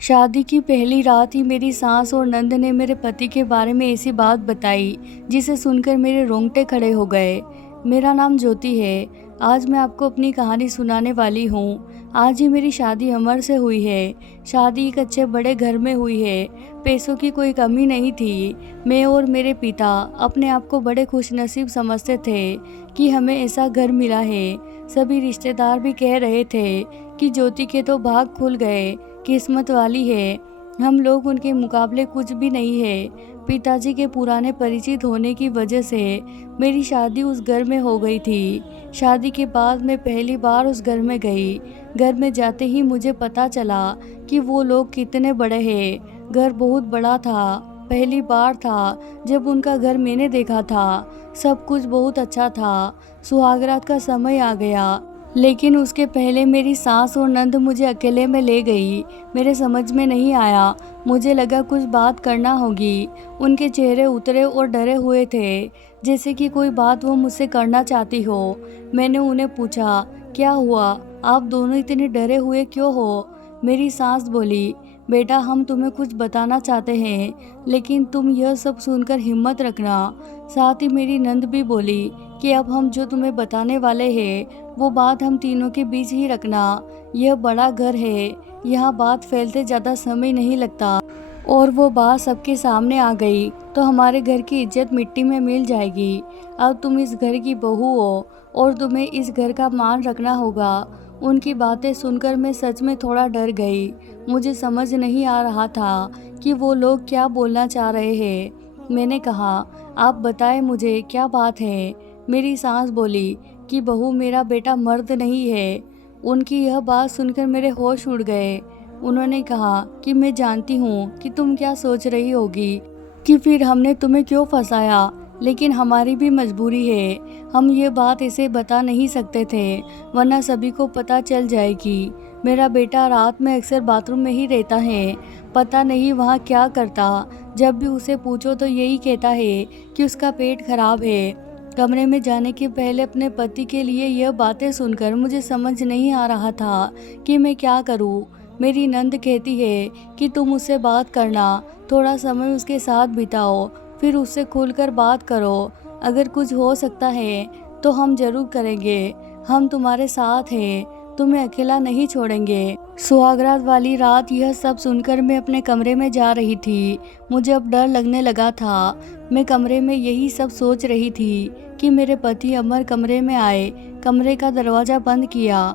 शादी की पहली रात ही मेरी सास और नंद ने मेरे पति के बारे में ऐसी बात बताई जिसे सुनकर मेरे रोंगटे खड़े हो गए। मेरा नाम ज्योति है। आज मैं आपको अपनी कहानी सुनाने वाली हूँ। आज ही मेरी शादी अमर से हुई है। शादी एक अच्छे बड़े घर में हुई है। पैसों की कोई कमी नहीं थी। मैं और मेरे पिता अपने आप को बड़े खुशनसीब समझते थे कि हमें ऐसा घर मिला है। सभी रिश्तेदार भी कह रहे थे कि ज्योति के तो भाग खुल गए, किस्मत वाली है। हम लोग उनके मुकाबले कुछ भी नहीं है। पिताजी के पुराने परिचित होने की वजह से मेरी शादी उस घर में हो गई थी। शादी के बाद मैं पहली बार उस घर में गई। घर में जाते ही मुझे पता चला कि वो लोग कितने बड़े हैं। घर बहुत बड़ा था। पहली बार था जब उनका घर मैंने देखा था। सब कुछ बहुत अच्छा था। सुहागरात का समय आ गया, लेकिन उसके पहले मेरी सास और नंद मुझे अकेले में ले गई। मेरे समझ में नहीं आया। मुझे लगा कुछ बात करना होगी। उनके चेहरे उतरे और डरे हुए थे, जैसे कि कोई बात वो मुझसे करना चाहती हो। मैंने उन्हें पूछा, क्या हुआ? आप दोनों इतने डरे हुए क्यों हो? मेरी सास बोली, बेटा हम तुम्हें कुछ बताना चाहते हैं, लेकिन तुम यह सब सुनकर हिम्मत रखना। साथ ही मेरी नंद भी बोली कि अब हम जो तुम्हें बताने वाले हैं वो बात हम तीनों के बीच ही रखना। यह बड़ा घर है, यहाँ बात फैलते ज़्यादा समय नहीं लगता, और वो बात सबके सामने आ गई तो हमारे घर की इज्जत मिट्टी में मिल जाएगी। अब तुम इस घर की बहू हो और तुम्हें इस घर का मान रखना होगा। उनकी बातें सुनकर मैं सच में थोड़ा डर गई। मुझे समझ नहीं आ रहा था कि वो लोग क्या बोलना चाह रहे हैं। मैंने कहा, आप बताएं मुझे क्या बात है। मेरी सास बोली कि बहू मेरा बेटा मर्द नहीं है। उनकी यह बात सुनकर मेरे होश उड़ गए। उन्होंने कहा कि मैं जानती हूँ कि तुम क्या सोच रही होगी कि फिर हमने तुम्हें क्यों फंसाया, लेकिन हमारी भी मजबूरी है। हम ये बात इसे बता नहीं सकते थे, वरना सभी को पता चल जाएगी। मेरा बेटा रात में अक्सर बाथरूम में ही रहता है। पता नहीं वहाँ क्या करता। जब भी उसे पूछो तो यही कहता है कि उसका पेट खराब है। कमरे में जाने के पहले अपने पति के लिए यह बातें सुनकर मुझे समझ नहीं आ रहा था कि मैं क्या करूं। मेरी नंद कहती है कि तुम उससे बात करना, थोड़ा समय उसके साथ बिताओ, फिर उससे खुलकर बात करो। अगर कुछ हो सकता है तो हम जरूर करेंगे। हम तुम्हारे साथ हैं, तुम्हें अकेला नहीं छोड़ेंगे। सुहागरात वाली रात यह सब सुनकर मैं अपने कमरे में जा रही थी। मुझे अब डर लगने लगा था। मैं कमरे में यही सब सोच रही थी कि मेरे पति अमर कमरे में आए, कमरे का दरवाज़ा बंद किया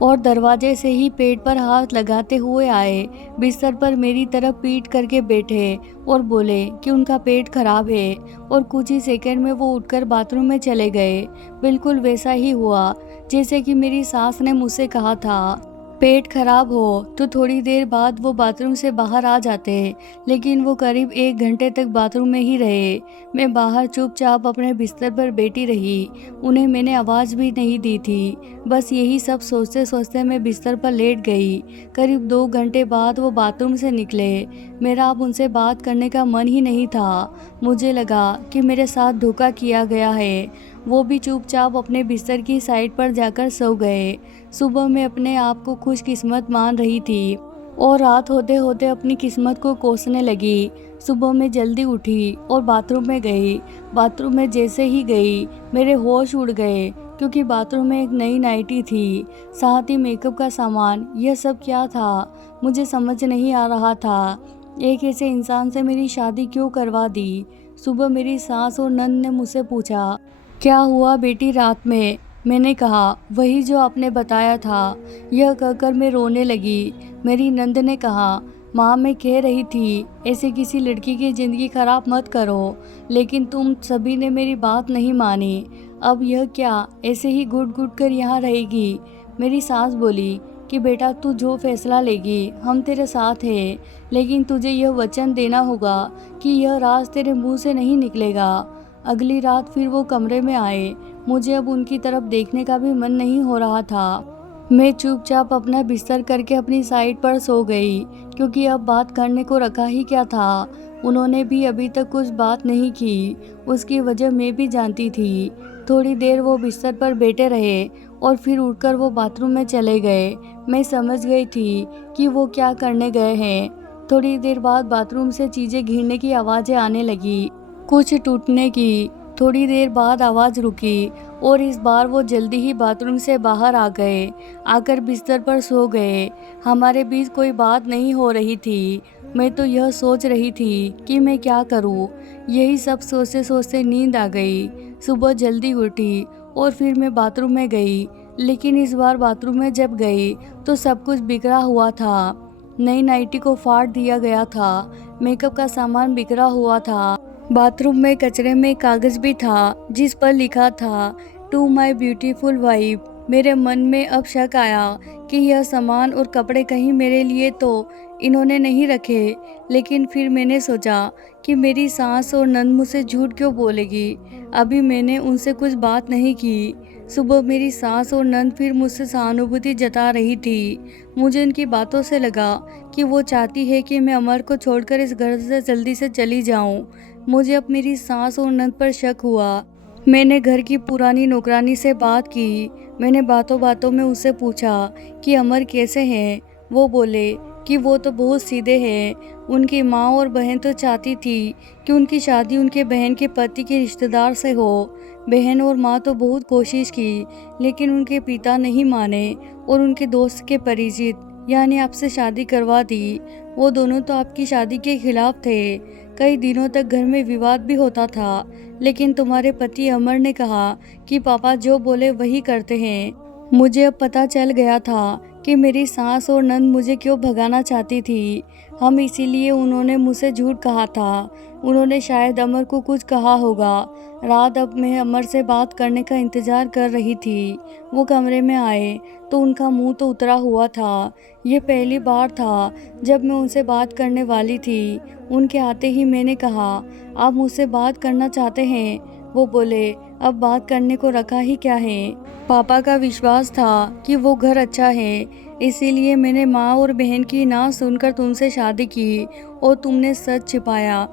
और दरवाजे से ही पेट पर हाथ लगाते हुए आए। बिस्तर पर मेरी तरफ पीठ करके बैठे और बोले कि उनका पेट खराब है, और कुछ ही सेकंड में वो उठकर बाथरूम में चले गए। बिल्कुल वैसा ही हुआ जैसे कि मेरी सास ने मुझसे कहा था। पेट खराब हो तो थोड़ी देर बाद वो बाथरूम से बाहर आ जाते, लेकिन वो करीब 1 घंटे तक बाथरूम में ही रहे। मैं बाहर चुपचाप अपने बिस्तर पर बैठी रही। उन्हें मैंने आवाज़ भी नहीं दी थी। बस यही सब सोचते सोचते मैं बिस्तर पर लेट गई। करीब 2 घंटे बाद वो बाथरूम से निकले। मेरा अब उनसे बात करने का मन ही नहीं था। मुझे लगा कि मेरे साथ धोखा किया गया है। वो भी चुपचाप अपने बिस्तर की साइड पर जाकर सो गए। सुबह मैं अपने आप को खुशकिस्मत मान रही थी और रात होते होते अपनी किस्मत को कोसने लगी। सुबह मैं जल्दी उठी और बाथरूम में गई। बाथरूम में जैसे ही गई मेरे होश उड़ गए, क्योंकि बाथरूम में एक नई नाइटी थी, साथ ही मेकअप का सामान। यह सब क्या था मुझे समझ नहीं आ रहा था। एक ऐसे इंसान से मेरी शादी क्यों करवा दी। सुबह मेरी सास और नंद ने मुझसे पूछा, क्या हुआ बेटी रात में? मैंने कहा, वही जो आपने बताया था। यह कहकर मैं रोने लगी। मेरी नंद ने कहा, माँ मैं कह रही थी ऐसे किसी लड़की की ज़िंदगी खराब मत करो, लेकिन तुम सभी ने मेरी बात नहीं मानी। अब यह क्या ऐसे ही घुट घुट कर यहाँ रहेगी? मेरी सास बोली कि बेटा तू जो फैसला लेगी हम तेरे साथ हैं, लेकिन तुझे यह वचन देना होगा कि यह राज तेरे मुँह से नहीं निकलेगा। अगली रात फिर वो कमरे में आए। मुझे अब उनकी तरफ देखने का भी मन नहीं हो रहा था। मैं चुपचाप अपना बिस्तर करके अपनी साइड पर सो गई, क्योंकि अब बात करने को रखा ही क्या था। उन्होंने भी अभी तक कुछ बात नहीं की। उसकी वजह मैं भी जानती थी। थोड़ी देर वो बिस्तर पर बैठे रहे और फिर उठकर वो बाथरूम में चले गए। मैं समझ गई थी कि वो क्या करने गए हैं। थोड़ी देर बाद बाथरूम से चीज़ें गिरने की आवाज़ें आने लगी, कुछ टूटने की। थोड़ी देर बाद आवाज़ रुकी और इस बार वो जल्दी ही बाथरूम से बाहर आ गए, आकर बिस्तर पर सो गए। हमारे बीच कोई बात नहीं हो रही थी। मैं तो यह सोच रही थी कि मैं क्या करूं। यही सब सोचते सोचते नींद आ गई। सुबह जल्दी उठी और फिर मैं बाथरूम में गई, लेकिन इस बार बाथरूम में जब गई तो सब कुछ बिखरा हुआ था। नई नाइटी को फाड़ दिया गया था, मेकअप का सामान बिखरा हुआ था। बाथरूम में कचरे में कागज भी था जिस पर लिखा था टू माई ब्यूटीफुल वाइफ। मेरे मन में अब शक आया कि यह सामान और कपड़े कहीं मेरे लिए तो इन्होंने नहीं रखे। लेकिन फिर मैंने सोचा कि मेरी सास और नंद मुझसे झूठ क्यों बोलेगी। अभी मैंने उनसे कुछ बात नहीं की। सुबह मेरी सास और नंद फिर मुझसे सहानुभूति जता रही थी। मुझे उनकी बातों से लगा कि वो चाहती है कि मैं अमर को छोड़कर इस घर से जल्दी से चली जाऊं। मुझे अब मेरी सास और नंद पर शक हुआ। मैंने घर की पुरानी नौकरानी से बात की। मैंने बातों बातों में उससे पूछा कि अमर कैसे हैं। वो बोले कि वो तो बहुत सीधे हैं। उनकी माँ और बहन तो चाहती थी कि उनकी शादी उनके बहन के पति के रिश्तेदार से हो। बहन और माँ तो बहुत कोशिश की, लेकिन उनके पिता नहीं माने और उनके दोस्त के परिचित यानी आपसे शादी करवा दी। वो दोनों तो आपकी शादी के खिलाफ थे। कई दिनों तक घर में विवाद भी होता था, लेकिन तुम्हारे पति अमर ने कहा कि पापा जो बोले वही करते हैं। मुझे अब पता चल गया था कि मेरी सास और नंद मुझे क्यों भगाना चाहती थी। हम इसीलिए उन्होंने मुझसे झूठ कहा था। उन्होंने शायद अमर को कुछ कहा होगा। रात अब मैं अमर से बात करने का इंतज़ार कर रही थी। वो कमरे में आए तो उनका मुंह तो उतरा हुआ था। ये पहली बार था जब मैं उनसे बात करने वाली थी। उनके आते ही मैंने कहा, आप मुझसे बात करना चाहते हैं? वो बोले, अब बात करने को रखा ही क्या है। पापा का विश्वास था कि वो घर अच्छा है, इसीलिए मैंने माँ और बहन की ना सुनकर तुमसे शादी की और तुमने सच छिपाया।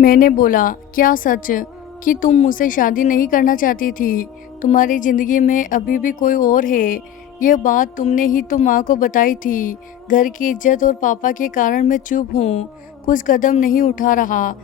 मैंने बोला, क्या सच? कि तुम मुझसे शादी नहीं करना चाहती थी। तुम्हारी ज़िंदगी में अभी भी कोई और है। यह बात तुमने ही तो माँ को बताई थी। घर की इज्जत और पापा के कारण मैं चुप हूँ, कुछ कदम नहीं उठा रहा।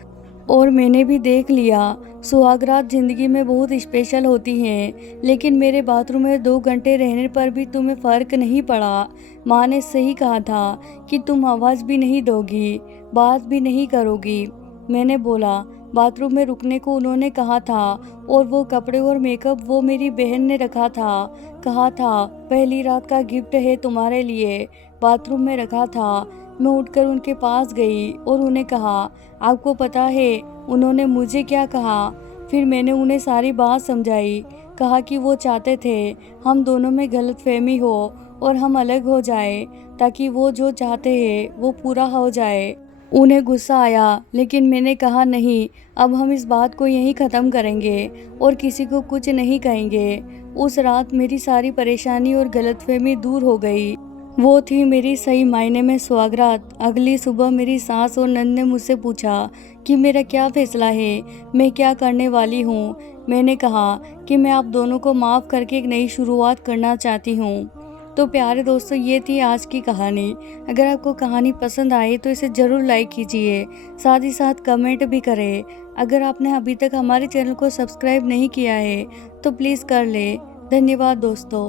और मैंने भी देख लिया, सुहागरात ज़िंदगी में बहुत स्पेशल होती हैं, लेकिन मेरे बाथरूम में 2 घंटे रहने पर भी तुम्हें फ़र्क नहीं पड़ा। माँ ने सही कहा था कि तुम आवाज़ भी नहीं दोगी, बात भी नहीं करोगी। मैंने बोला, बाथरूम में रुकने को उन्होंने कहा था और वो कपड़े और मेकअप वो मेरी बहन ने रखा था। कहा था पहली रात का गिफ्ट है तुम्हारे लिए। बाथरूम में रखा था। मैं उठकर उनके पास गई और उन्हें कहा, आपको पता है उन्होंने मुझे क्या कहा? फिर मैंने उन्हें सारी बात समझाई। कहा कि वो चाहते थे हम दोनों में गलतफहमी हो और हम अलग हो जाए, ताकि वो जो चाहते हैं वो पूरा हो जाए। उन्हें गुस्सा आया, लेकिन मैंने कहा नहीं, अब हम इस बात को यहीं ख़त्म करेंगे और किसी को कुछ नहीं कहेंगे। उस रात मेरी सारी परेशानी और गलतफहमी दूर हो गई। वो थी मेरी सही मायने में सुहागरात। अगली सुबह मेरी सास और नंद ने मुझसे पूछा कि मेरा क्या फ़ैसला है, मैं क्या करने वाली हूँ। मैंने कहा कि मैं आप दोनों को माफ़ करके एक नई शुरुआत करना चाहती हूँ। तो प्यारे दोस्तों, ये थी आज की कहानी। अगर आपको कहानी पसंद आई तो इसे ज़रूर लाइक कीजिए, साथ ही साथ कमेंट भी करें। अगर आपने अभी तक हमारे चैनल को सब्सक्राइब नहीं किया है तो प्लीज़ कर लें। धन्यवाद दोस्तों।